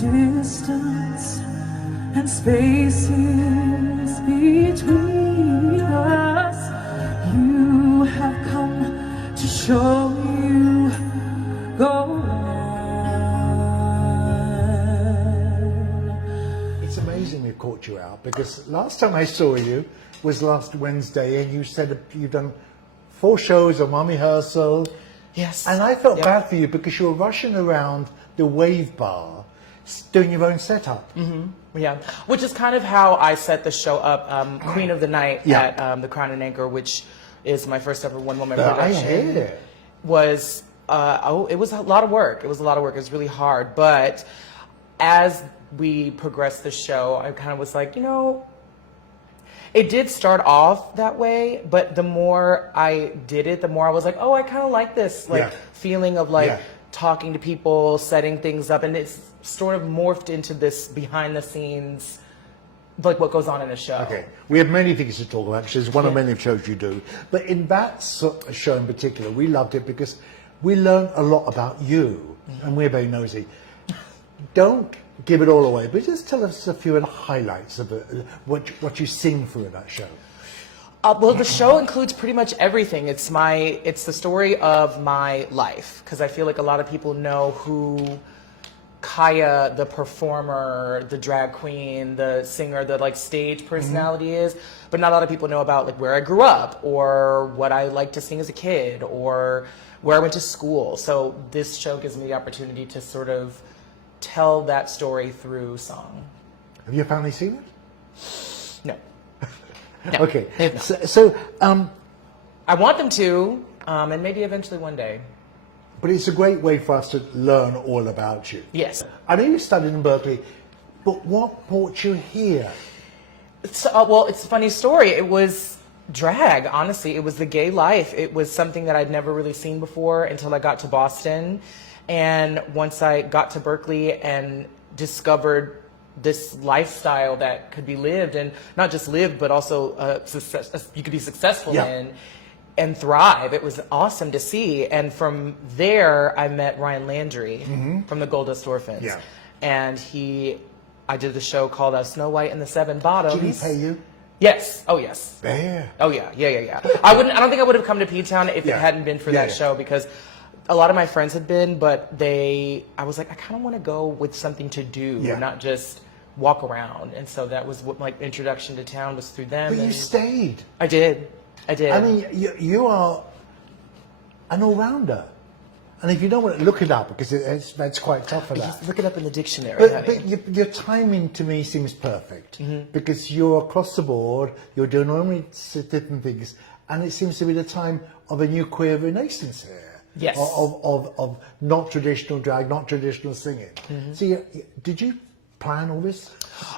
distance and spaces between us. You have come to show you the way. It's amazing we caught you out, because last time I saw you was last Wednesday, and you said you've done 4 shows on one rehearsal. Yes. And I felt bad for you because you were rushing around the Wave Bar doing your own setup. Yeah, which is kind of how I set the show up. Queen of the Night at the Crown and Anchor, which is my first ever one-woman production. I hate it. Was it was a lot of work. It was a lot of work. It was really hard. But as we progressed the show, I kind of was like, you know, it did start off that way, but the more I did it, the more I was like, oh, I kind of like this, like feeling of like talking to people, setting things up, and it's sort of morphed into this behind the scenes, like what goes on in a show. Okay, we have many things to talk about, because it's one of many shows you do. But in that show in particular, we loved it because we learned a lot about you, and we're very nosy. Don't give it all away, but just tell us a few of the highlights of it, what you sing through in that show. Well, the show includes pretty much everything. It's the story of my life, because I feel like a lot of people know who Qya, the performer, the drag queen, the singer, the like stage personality is, but not a lot of people know about like where I grew up, or what I liked to sing as a kid, or where I went to school. So this show gives me the opportunity to sort of tell that story through song. Have your family seen it? No. Okay. So I want them to, and maybe eventually one day. But it's a great way for us to learn all about you. Yes. I know you studied in Berkeley, but what brought you here? Well, it's a funny story. It was drag, honestly. It was the gay life. It was something that I'd never really seen before until I got to Boston. And once I got to Berkeley and discovered this lifestyle that could be lived, and not just lived, but also you could be successful in and thrive. It was awesome to see. And from there, I met Ryan Landry from the Goldust Orphans. Yeah. And I did the show called Snow White and the Seven Bottoms. Did he pay you? Yes. Oh, yes. There. Oh, yeah. Yeah. I don't think I would have come to PTown if it hadn't been for that show, because a lot of my friends had been, but I was like, I kind of want to go with something to do, not just walk around. And so that was what my introduction to town was, through them. But you stayed. I did. I mean, you are an all-rounder. And if you don't want to look it up, because that's quite tough for that. Just look it up in the dictionary. But your timing to me seems perfect, because you're across the board, you're doing all these different things, and it seems to be the time of a new queer renaissance here. Yes. Of not traditional drag, not traditional singing. So did you plan all this?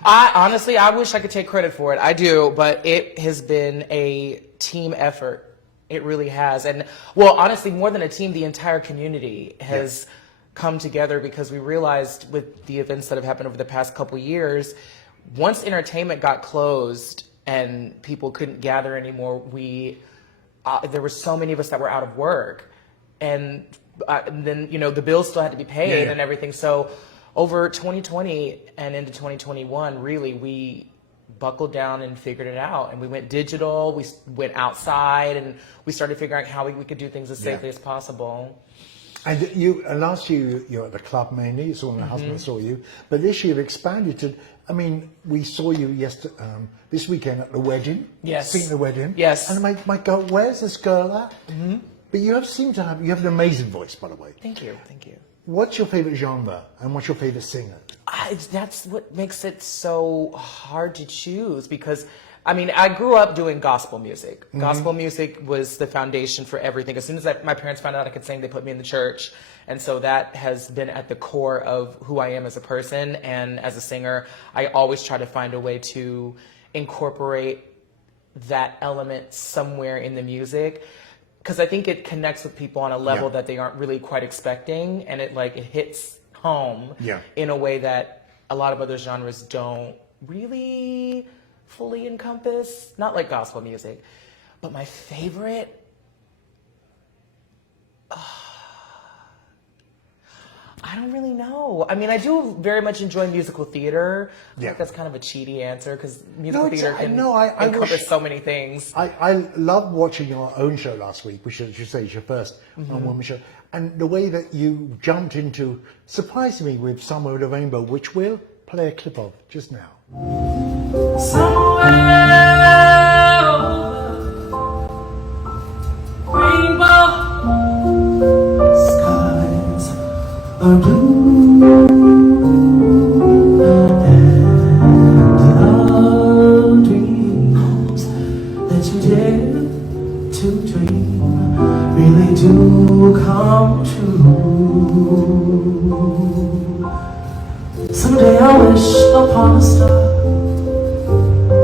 Honestly, I wish I could take credit for it. I do, but it has been a team effort. It really has. And well, honestly, more than a team, the entire community has come together, because we realized with the events that have happened over the past couple years, once entertainment got closed and people couldn't gather anymore, there were so many of us that were out of work. And then, you know, the bills still had to be paid and everything. So over 2020 and into 2021, really, we buckled down and figured it out. And we went digital, we went outside, and we started figuring out how we could do things as safely as possible. And last year you were at the club mainly, so my husband saw you. But this year you've expanded to, I mean, we saw you this weekend at the wedding. Yes. Singing the wedding. Yes. And my God, where's this girl at? But you have an amazing voice, by the way. Thank you. What's your favorite genre, and what's your favorite singer? That's what makes it so hard to choose, because I mean, I grew up doing gospel music. Gospel music was the foundation for everything. As soon as my parents found out I could sing, they put me in the church. And so that has been at the core of who I am as a person and as a singer. I always try to find a way to incorporate that element somewhere in the music, because I think it connects with people on a level that they aren't really quite expecting, and it hits home in a way that a lot of other genres don't really fully encompass. Not like gospel music, but my favorite, I don't really know. I mean, I do very much enjoy musical theater. I think that's kind of a cheaty answer because musical theater can encompass so many things. I loved watching your own show last week, which you say is your first one-woman show, and the way that you jumped into, surprised me with Somewhere with a Rainbow, which we'll play a clip of just now. Are blue and the dreams that you dare to dream really do come true. Someday I'll wish upon a star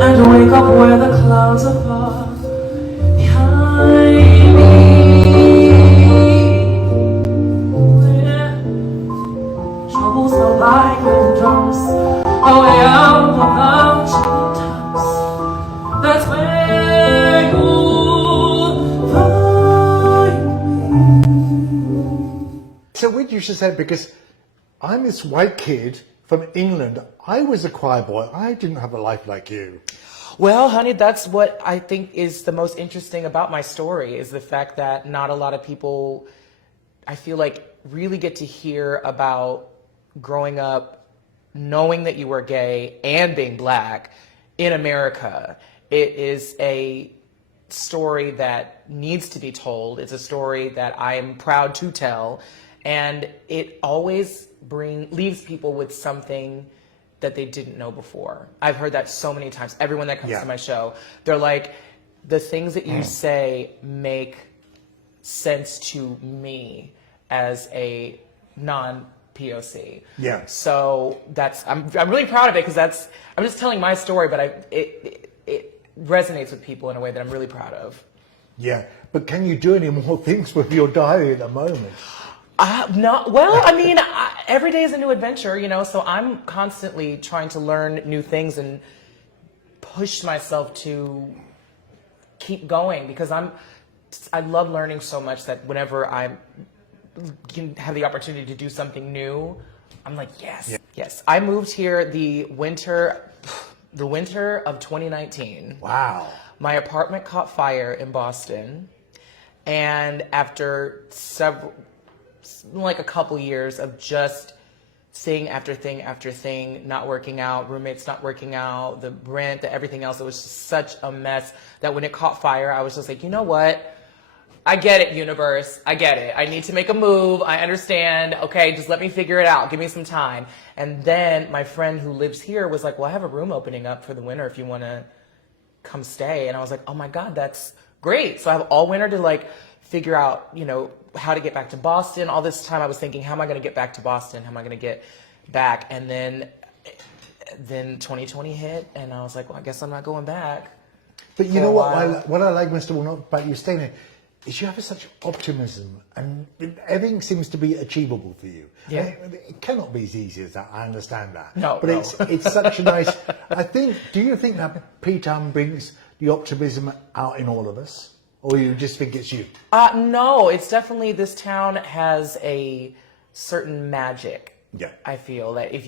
and wake up where the clouds are far behind me. Like little drums away out of the treetops. That's where you'll find me. So what you should say, because I'm this white kid from England. I was a choir boy. I didn't have a life like you. Well, honey, that's what I think is the most interesting about my story, is the fact that not a lot of people, I feel like, really get to hear about growing up knowing that you were gay and being black in America. It is a story that needs to be told. It's a story that I am proud to tell, and it always leaves people with something that they didn't know before. I've heard that so many times. Everyone that comes to my show, they're like, the things that you say make sense to me as a non-POC. Yeah. So I'm really proud of it, because I'm just telling my story, but it resonates with people in a way that I'm really proud of. Yeah, but can you do any more things with your diary at the moment? No. Well, I mean, every day is a new adventure, you know, so I'm constantly trying to learn new things and push myself to keep going, because I love learning so much that whenever I can have the opportunity to do something new, I'm like, yes. Yeah. Yes. I moved here the winter of 2019. Wow. My apartment caught fire in Boston, and after a couple years of just thing after thing after thing not working out, roommates not working out, the rent, everything else, it was just such a mess that when it caught fire, I was just like, you know what? I get it, universe. I get it. I need to make a move. I understand. Okay, just let me figure it out. Give me some time. And then my friend who lives here was like, well, I have a room opening up for the winter if you want to come stay. And I was like, oh my God, that's great. So I have all winter to figure out, you know, how to get back to Boston. All this time I was thinking, how am I going to get back to Boston? How am I going to get back? And then 2020 hit, and I was like, well, I guess I'm not going back. But you know what I like, Mr. Walnut, about you staying there, is you have such optimism, and everything seems to be achievable for you. Yeah. It cannot be as easy as that, I understand that. No, but it's such a nice, do you think that PTown brings the optimism out in all of us? Or you just think it's you? No, it's definitely, this town has a certain magic. Yeah. I feel that if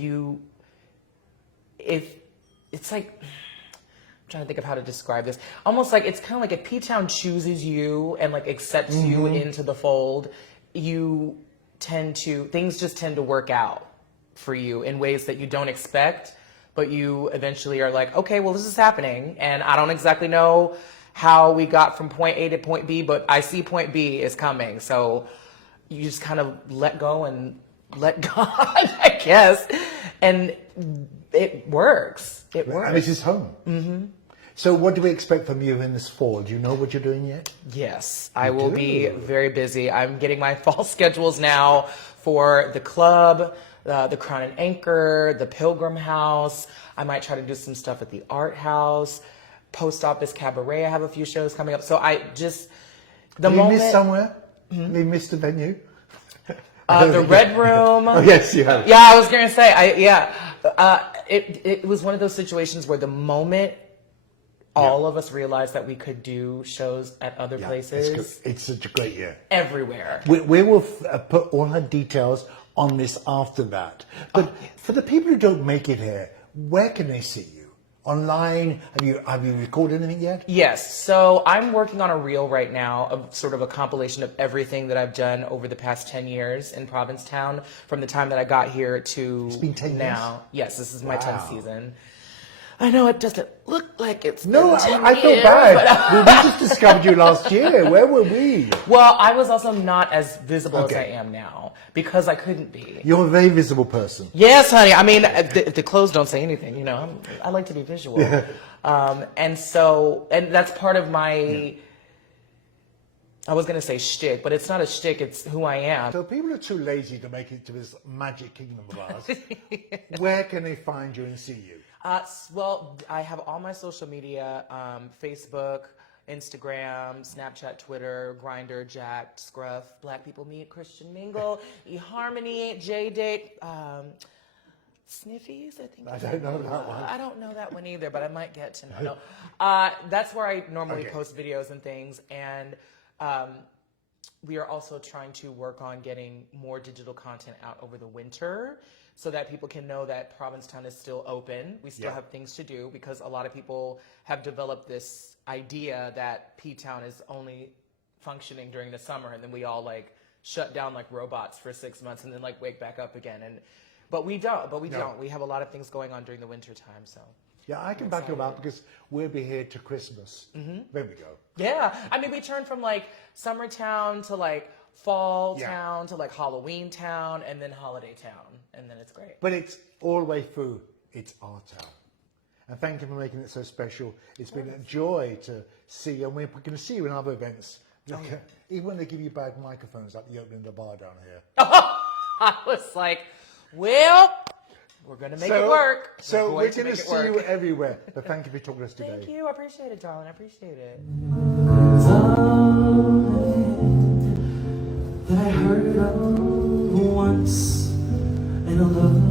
it's like, I'm trying to think of how to describe this. Almost like, it's kind of like if PTown chooses you and accepts you into the fold, things just tend to work out for you in ways that you don't expect, but you eventually are like, okay, well, this is happening, and I don't exactly know how we got from point A to point B, but I see point B is coming. So you just kind of let go and let God, I guess. And it works. It works. And this is home. Mm-hmm. So what do we expect from you in this fall? Do you know what you're doing yet? Yes, I will be very busy. I'm getting my fall schedules now for the club, the Crown and Anchor, the Pilgrim House. I might try to do some stuff at the Art House. Post Office Cabaret, I have a few shows coming up. So I just, you missed somewhere? Mm-hmm. You missed a venue? The Red Room. Oh, yes, you have. Yeah, I was going to say, it was one of those situations where the moment all of us realized that we could do shows at other places. It's such a great year. Everywhere. We will put all her details on this after that. But for the people who don't make it here, where can they see you? Online? Have you recorded anything yet? Yes. So I'm working on a reel right now of sort of a compilation of everything that I've done over the past 10 years in Provincetown, from the time that I got here to It's been 10 now. years? Yes, this is my Wow. 10th season. I know it doesn't look like it's No, been 10 I feel years, bad. We just discovered you last year. Where were we? Well, I was also not as visible Okay. as I am now because I couldn't be. You're a very visible person. Yes, honey. I mean, if the clothes don't say anything, you know, I like to be visual. And that's part of my, I was going to say shtick, but it's not a shtick, it's who I am. So people are too lazy to make it to this magic kingdom of ours. Where can they find you and see you? Well, I have all my social media, Facebook, Instagram, Snapchat, Twitter, Grindr, Jacked, Scruff, Black People Meet, Christian Mingle, eHarmony, J-Date, Sniffies, I think. I don't know that one. I don't know that one either, but I might get to know. No. That's where I normally Okay. post videos and things, and we are also trying to work on getting more digital content out over the winter so that people can know that Provincetown is still open. We still have things to do because a lot of people have developed this idea that PTown is only functioning during the summer, and then we all like shut down like robots for 6 months and then like wake back up again. But we don't. We have a lot of things going on during the winter time. So Yeah, I can back you up because we'll be here to Christmas. There we go. yeah, I mean we turn from like summer town to like fall town to like Halloween town and then holiday town, and then it's great. But it's all the way through. It's our town. And thank you for making it so special. It's been a joy to see you. And we're going to see you in other events. Even when they give you bad microphones, like the opening of the bar down here. I was like, well, we're going to make it work. So we're going to make it see work. you everywhere. But thank you for talking to us today. Thank you. I appreciate it, darling. I appreciate it. That I heard of once in a love